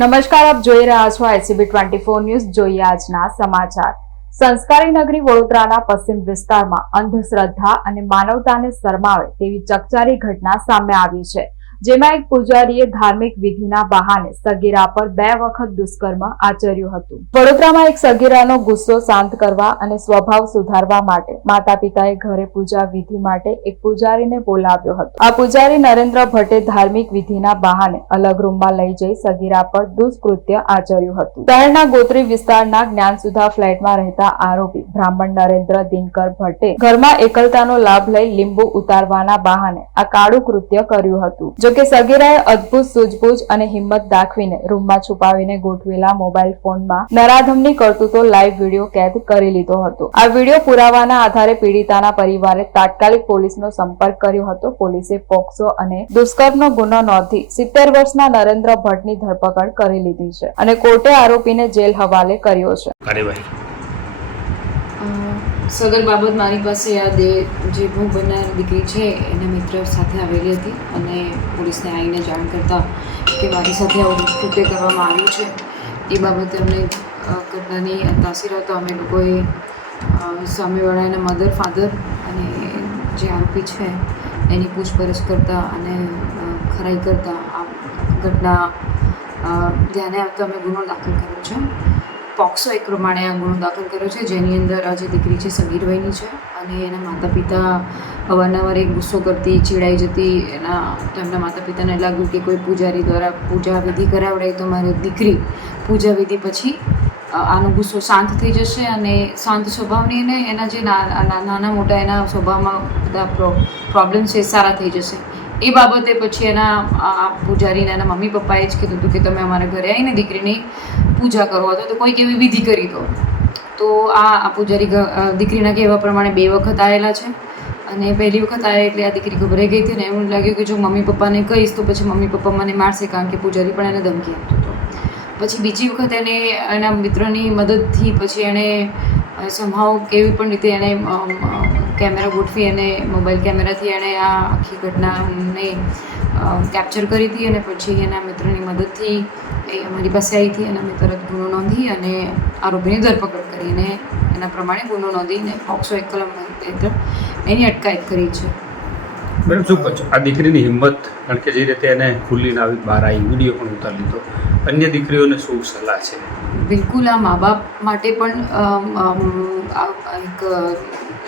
નમસ્કાર, આપ જોઈ રહ્યા છો ICB24 ન્યૂઝ. જોઈએ આજના સમાચાર. સંસ્કારી નગરી વડોદરાના પશ્ચિમ વિસ્તારમાં અંધશ્રદ્ધા અને માનવતાને શરમાવે તેવી ચકચારી ઘટના સામે આવી છે, જેમાં એક પૂજારીએ ધાર્મિક વિધિના બહાને સગીરા પર 2 વખત દુષ્કર્મ આચર્યું હતું. વડોદરામાં એક સગીરાનો ગુસ્સો શાંત કરવા અને સ્વભાવ સુધારવા માટે માતા પિતાએ ઘરે પૂજા વિધિ માટે એક પૂજારીને બોલાવ્યો હતો. આ પૂજારી નરેન્દ્ર ભટ્ટે ધાર્મિક વિધિના બહાને અલગ રૂમમાં લઈ જઈ સગીરા પર દુષ્કૃત્ય આચર્યું હતું. શહેરના ગોત્રી વિસ્તારના જ્ઞાનસુધા ફ્લેટમાં રહેતા આરોપી બ્રાહ્મણ નરેન્દ્ર દિનકર ભટ્ટે ઘરમાં એકલતાનો લાભ લઈ લીંબુ ઉતારવાના બહાને આ કાળું કૃત્ય કર્યું હતું. જોકે સગીરાએ અદ્ભુત સૂઝબૂઝ અને હિંમત દાખવીને રૂમમાં છુપાવીને ગોઠવેલા મોબાઈલ ફોનમાં નરાધમની કરતૂતો લાઈવ વિડીયો કેદ કરી લીધો હતો. આ વિડીયો પુરાવાના આધારે પીડિતાના પરિવારે તાત્કાલિક પોલીસનો સંપર્ક કર્યો હતો. પોલીસે પોક્સો અને દુષ્કર્મનો ગુનો નોંધી 70 વર્ષના નરેન્દ્ર ભટ્ટની ધરપકડ કરી લીધી છે અને કોર્ટે આરોપીને જેલ હવાલે કર્યો છે. સદર બાબત મારી પાસે જે ભોગ બનનાર દીકરી છે એના મિત્ર સાથે આવેલી હતી અને પોલીસને આવીને જાણ કરતા કે મારી સાથે આવું દુષ્કૃત્ય કરવામાં આવ્યું છે. એ બાબતે અમને ઘટનાની તાસીર હતા. અમે લોકોએ સામેવાળાના મધર ફાધર અને જે આરોપી છે એની પૂછપરછ કરતા અને ખરાઈ કરતા આ ઘટના ધ્યાને આવતા અમે ગુનો દાખલ કર્યો છે. પોક્સો એક પ્રમાણે આ ગુનો દાખલ કર્યો છે, જેની અંદર આ જે દીકરી છે સગીર વયની છે અને એના માતા પિતા અવારનવાર એક ગુસ્સો કરતી, ચીડાઈ જતી. તેમના માતા પિતાને લાગ્યું કે કોઈ પૂજારી દ્વારા પૂજા વિધિ કરાવડાય તો મારી દીકરી પૂજા વિધિ પછી આનો ગુસ્સો શાંત થઈ જશે અને શાંત સ્વભાવની એને એના જે નાના મોટા એના સ્વભાવમાં બધા પ્રોબ્લેમ છે એ સારા થઈ જશે. એ બાબતે પછી એના પૂજારીને એના મમ્મી પપ્પાએ જ કીધું હતું કે તમે અમારા ઘરે આવીને દીકરીની પૂજા કરો અથવા તો કોઈક એવી વિધિ કરી દો. તો આ પૂજારી દીકરીના કહેવા પ્રમાણે 2 વખત આવેલા છે અને પહેલી વખત આવ્યા એટલે આ દીકરી ગભરાઈ ગઈ હતી ને એવું લાગ્યું કે જો મમ્મી પપ્પાને કહીશ તો પછી મમ્મી પપ્પા મને મારશે, કારણ કે પૂજારી પણ એને ધમકી આપતો હતો. પછી બીજી વખત એને એના મિત્રની મદદથી પછી એણે સંભાવ કેવી પણ રીતે એણે કેમેરા ગોઠવી અને મોબાઈલ કેમેરાથી એણે આ આખી ઘટનાને કેપ્ચર કરી હતી અને પછી એના મિત્રની મદદથી એ અમારી પાસે આવી હતી અને અમે તરત ગુનો નોંધી અને આરોપીની ધરપકડ કરીને એના પ્રમાણે ગુનો નોંધીને પોક્સો 1 કલમ હેઠળ એની અટકાયત કરી છે. મેડમ, શું કહો છો આ દીકરીની હિંમત? કારણ કે જે રીતે એને ખુલ્લીને આવી બહાર આવી વિડીયો પણ ઉતારી લીધો, અન્ય દીકરીઓને શું સલાહ છે? બિલકુલ આ મા બાપ માટે પણ એક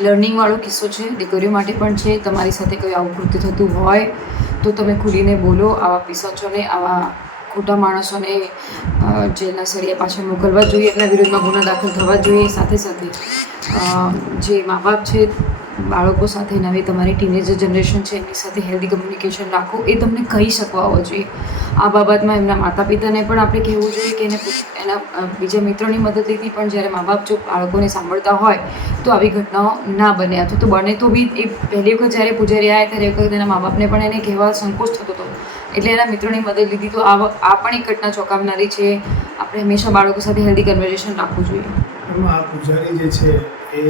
લર્નિંગવાળો કિસ્સો છે, દીકરીઓ માટે પણ છે. તમારી સાથે કોઈ આવું કૃત્ય થતું હોય તો તમે ખુલીને બોલો. આવા પિશાચોને, આવા ખોટા માણસોને જેલના સળિયા પાછળ મોકલવા જોઈએ, એમના વિરુદ્ધમાં ગુના દાખલ થવા જોઈએ. સાથે સાથે જે મા બાપ છે બાળકો સાથે, નવી તમારી ટીનેજર જનરેશન છે એમની સાથે હેલ્ધી કમ્યુનિકેશન રાખો, એ તમને કહી શકવા હોવો જોઈએ. આ બાબતમાં એમના માતા પિતાને પણ આપણે કહેવું જોઈએ કે એના બીજા મિત્રોની મદદ લીધી, પણ જ્યારે મા બાપ જો બાળકોને સાંભળતા હોય તો આવી ઘટનાઓ ના બને. અથવા તો બને તો બી એ પહેલી વખત જ્યારે પૂજારી આવ્યા ત્યારે એક વખત એના મા બાપને પણ એને કહેવા સંકોચ થતો હતો એટલે એના મિત્રોની મદદ લીધી. તો આ પણ એક ઘટના ચોંકાવનારી છે. આપણે હંમેશા બાળકો સાથે હેલ્ધી કન્વર્ઝેશન રાખવું જોઈએ. આ પૂજારી જે છે એ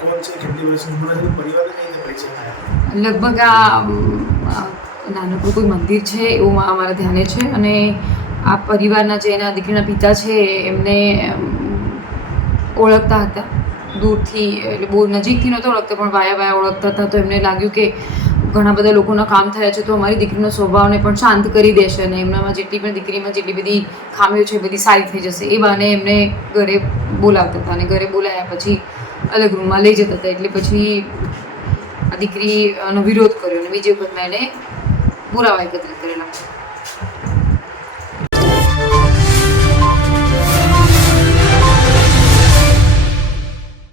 કોણ છે, કેટલી વર્ષની ઉંમર છે, પરિવારને કઈ રીતે પરિચય થયા? લગભગ આ નાનકડું કોઈ મંદિર છે એવું અમારા ધ્યાને છે અને આ પરિવારના જે એના દીકરીના પિતા છે એમને ઓળખતા હતા દૂરથી, એટલે બહુ નજીકથી નહોતા ઓળખતા પણ વાયા ઓળખતા હતા. તો એમને લાગ્યું કે ઘણા બધા લોકોના કામ થયા છે તો અમારી દીકરીનો સ્વભાવને પણ શાંત કરી દેશે અને એમનામાં દીકરીમાં જેટલી બધી ખામીઓ છે એ બધી સારી થઈ જશે. એ બહાને એમને ઘરે બોલાવતા હતા અને ઘરે બોલાવ્યા પછી અલગ રૂમમાં લઈ જતા હતા. એટલે પછી આ દીકરીનો વિરોધ કર્યો અને બીજી વખતમાં એને પુરાવા એકત્રિત કરેલા.